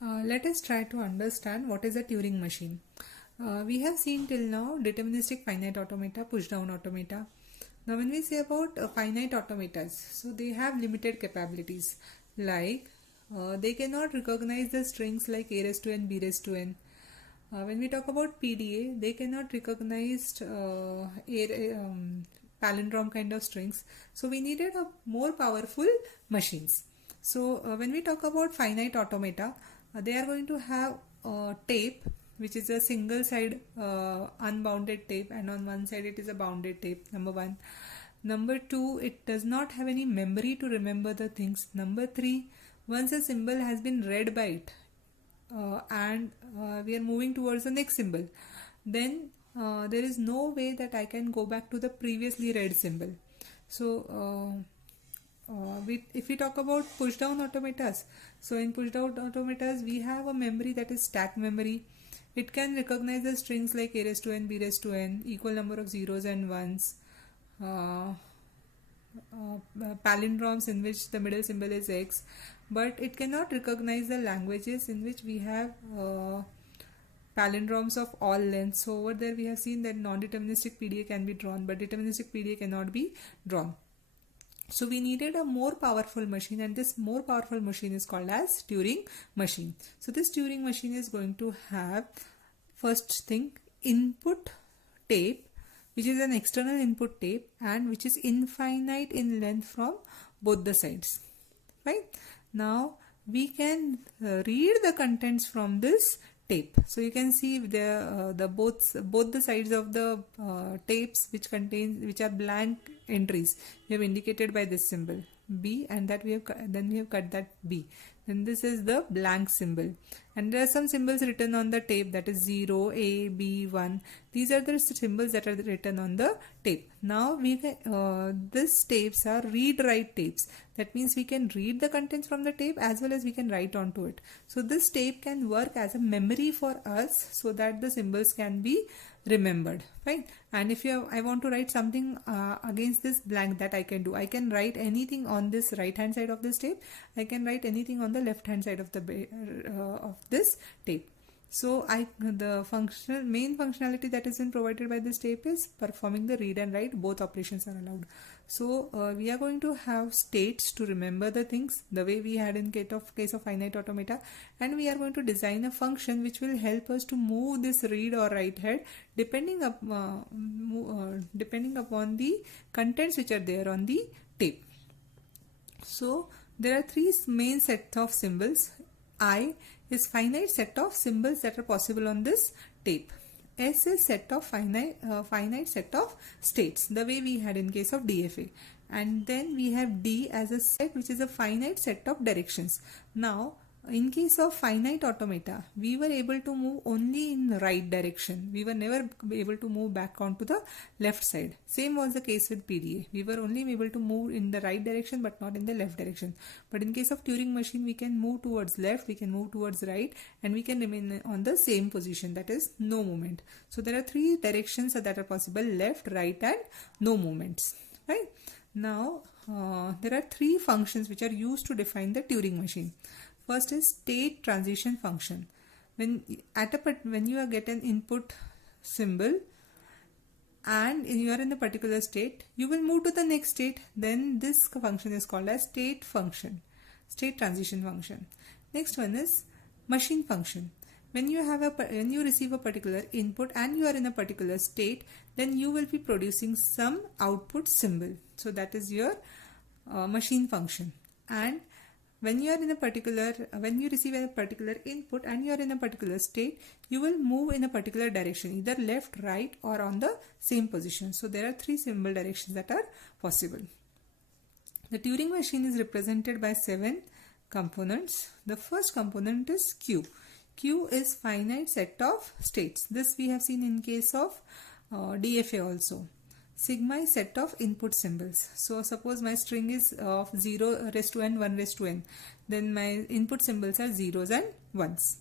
Let us try to understand what is a Turing machine. We have seen till now deterministic finite automata, push-down automata. Now when we say about finite automatas, so they have limited capabilities, like they cannot recognize the strings like a raised to n, b raised to n. When we talk about PDA, they cannot recognize palindrome kind of strings. So we needed a more powerful machines. So when we talk about finite automata, they are going to have tape, which is a single side unbounded tape, and on one side it is a bounded tape, number one. Number two, it does not have any memory to remember the things. Number three, once a symbol has been read by it, and we are moving towards the next symbol, then there is no way that I can go back to the previously read symbol. So if we talk about push down automatas, so in push down automatas we have a memory that is stack memory. It can recognize the strings like a raised to n, b raised to n, equal number of zeros and ones, palindromes in which the middle symbol is x, but it cannot recognize the languages in which we have palindromes of all lengths. So over there we have seen that non-deterministic PDA can be drawn, but deterministic PDA cannot be drawn. So we needed a more powerful machine, and this more powerful machine is called as Turing machine. So this Turing machine is going to have, first thing, input tape, which is an external input tape and which is infinite in length from both the sides. Right? Now we can read the contents from this tape. So you can see both the sides of the tapes which are blank entries. We have indicated by this symbol B, and that we have cut that B. Then this is the blank symbol, and there are some symbols written on the tape, that is 0, A, B, 1. These are the symbols that are written on the tape. Now we can, these tapes are read-write tapes. That means we can read the contents from the tape as well as we can write onto it. So this tape can work as a memory for us so that the symbols can be remembered, right? And if I want to write something against this blank, that I can do. I can write anything on this right hand side of this tape. I can write anything on the left hand side of the of this tape. So the main functionality that is been provided by this tape is performing the read and write. Both operations are allowed. So we are going to have states to remember the things the way we had in case of finite automata, and we are going to design a function which will help us to move this read or write head depending upon the contents which are there on the tape. So there are three main sets of symbols. I is finite set of symbols that are possible on this tape. S is set of finite set of states, the way we had in case of DFA. And then we have D as a set which is a finite set of directions. Now in case of finite automata, we were able to move only in the right direction. We were never able to move back onto the left side. Same was the case with PDA. We were only able to move in the right direction but not in the left direction. But in case of Turing machine, we can move towards left, we can move towards right, and we can remain on the same position, that is no movement. So there are three directions that are possible: left, right, and no movements. Right? Now there are three functions which are used to define the Turing machine. First is state transition function. When you get an input symbol and you are in a particular state, you will move to the next state. Then this function is called as state function, state transition function. Next one is machine function. When you receive a particular input and you are in a particular state, then you will be producing some output symbol. So that is your machine function. And when you receive a particular input and you are in a particular state, you will move in a particular direction, either left, right, or on the same position. So there are three symbol directions that are possible. The Turing machine is represented by 7 components. The first component is Q. Q is finite set of states. This we have seen in case of DFA also. Sigma is set of input symbols. So suppose my string is of 0 raised to n, 1 raised to n. Then my input symbols are zeros and ones.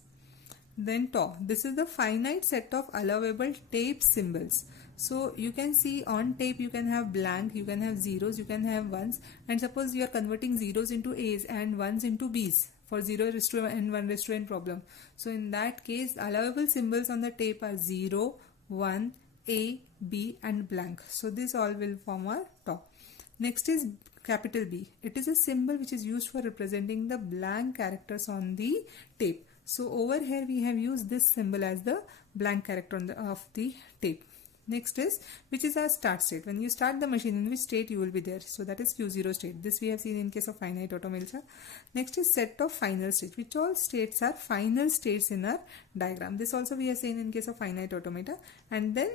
Then tau. This is the finite set of allowable tape symbols. So you can see on tape you can have blank, you can have zeros, you can have ones, and suppose you are converting zeros into A's and ones into B's for 0 raised to n 1 raised to n problem. So in that case, allowable symbols on the tape are 0, 1, A, B and blank. So this all will form our top. Next is capital B. It is a symbol which is used for representing the blank characters on the tape. So over here we have used this symbol as the blank character on of the tape. Next is, which is our start state. When you start the machine, in which state you will be there. So that is Q0 state. This we have seen in case of finite automata. Next is set of final states, which all states are final states in our diagram. This also we have seen in case of finite automata. And then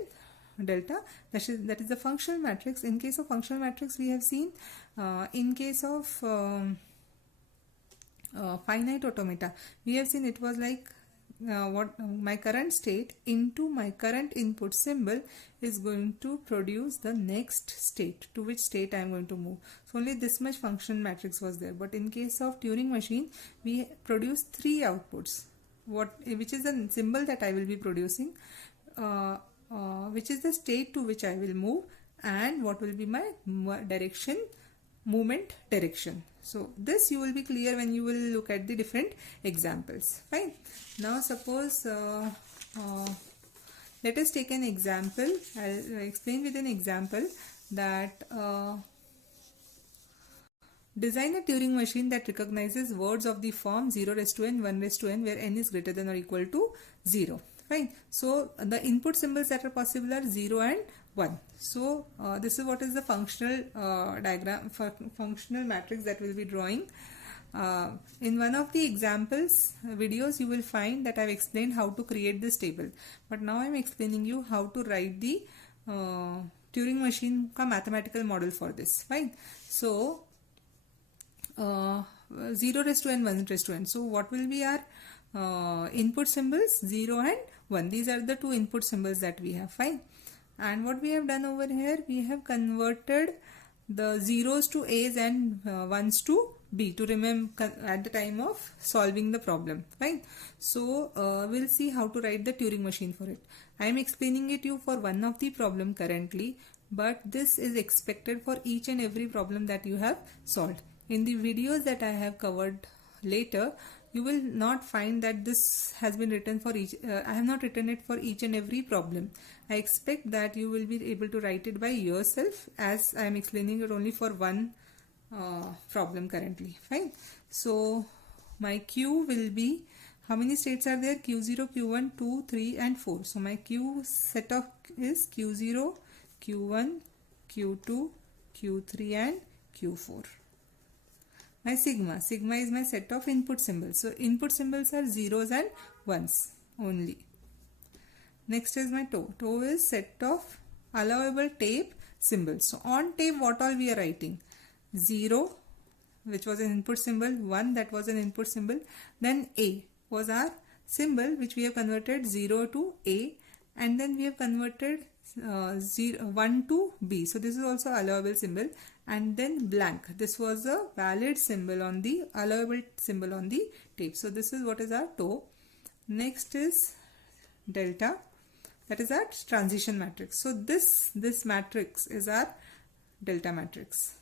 delta, that is the functional matrix. In case of functional matrix, we have seen in case of finite automata, we have seen it was like what my current state into my current input symbol is going to produce the next state, to which state I am going to move. So only this much function matrix was there. But in case of Turing machine, we produce 3 outputs, which is the symbol that I will be producing, which is the state to which I will move, and what will be my direction, movement direction. So this you will be clear when you will look at the different examples. Fine. Now suppose let us take an example. I'll explain with an example that design a Turing machine that recognizes words of the form 0 raised to n, 1 raised to n, where n is greater than or equal to 0. Fine. So the input symbols that are possible are 0 and 1. So this is what is the functional diagram, functional matrix that we'll be drawing. In one of the examples videos, you will find that I've explained how to create this table. But now I'm explaining you how to write the Turing machine ka mathematical model for this. Fine. So 0 raised to n, 1 raised to n. So what will be our input symbols? 0 and 1. These are the 2 input symbols that we have. Fine. And what we have done over here, we have converted the zeros to A's and ones to B to remember at the time of solving the problem. Fine. So we'll see how to write the Turing machine for it. I am explaining it you for one of the problem currently, but this is expected for each and every problem that you have solved. In the videos that I have covered later, you will not find that this has been written for each, I have not written it for each and every problem. I expect that you will be able to write it by yourself, as I am explaining it only for one problem currently. Fine. So my Q will be, how many states are there? Q0, Q1, 2, 3 and 4. So my Q set of is Q0, Q1, Q2, Q3 and Q4. My sigma is my set of input symbols. So input symbols are zeros and ones only. Next is my toe. Toe is set of allowable tape symbols. So on tape, what all we are writing? 0, which was an input symbol, 1, that was an input symbol, then A was our symbol which we have converted 0 to A, and then we have converted 1 to B. So this is also allowable symbol, and then blank. This was a valid symbol on the allowable symbol on the tape. So this is what is our toe. Next is delta. That is our transition matrix. So this matrix is our delta matrix.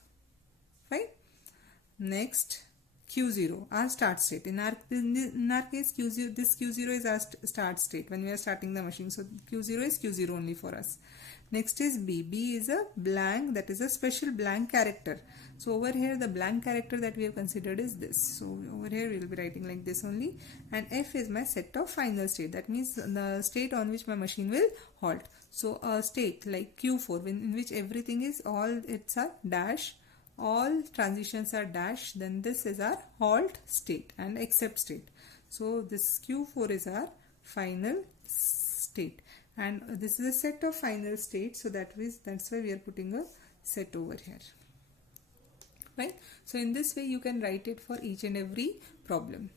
Fine. Next, Q0, our start state. In our case, Q0, this Q0 is our start state when we are starting the machine. So Q0 is Q0 only for us. Next is B. B is a blank, that is a special blank character. So over here the blank character that we have considered is this. So over here we will be writing like this only. And F is my set of final state. That means the state on which my machine will halt. So a state like Q4 in which everything is all, it's a dash, all transitions are dash, then this is our halt state and except state. So this Q4 is our final state, and this is a set of final states. So that's why we are putting a set over here. Right. So in this way you can write it for each and every problem.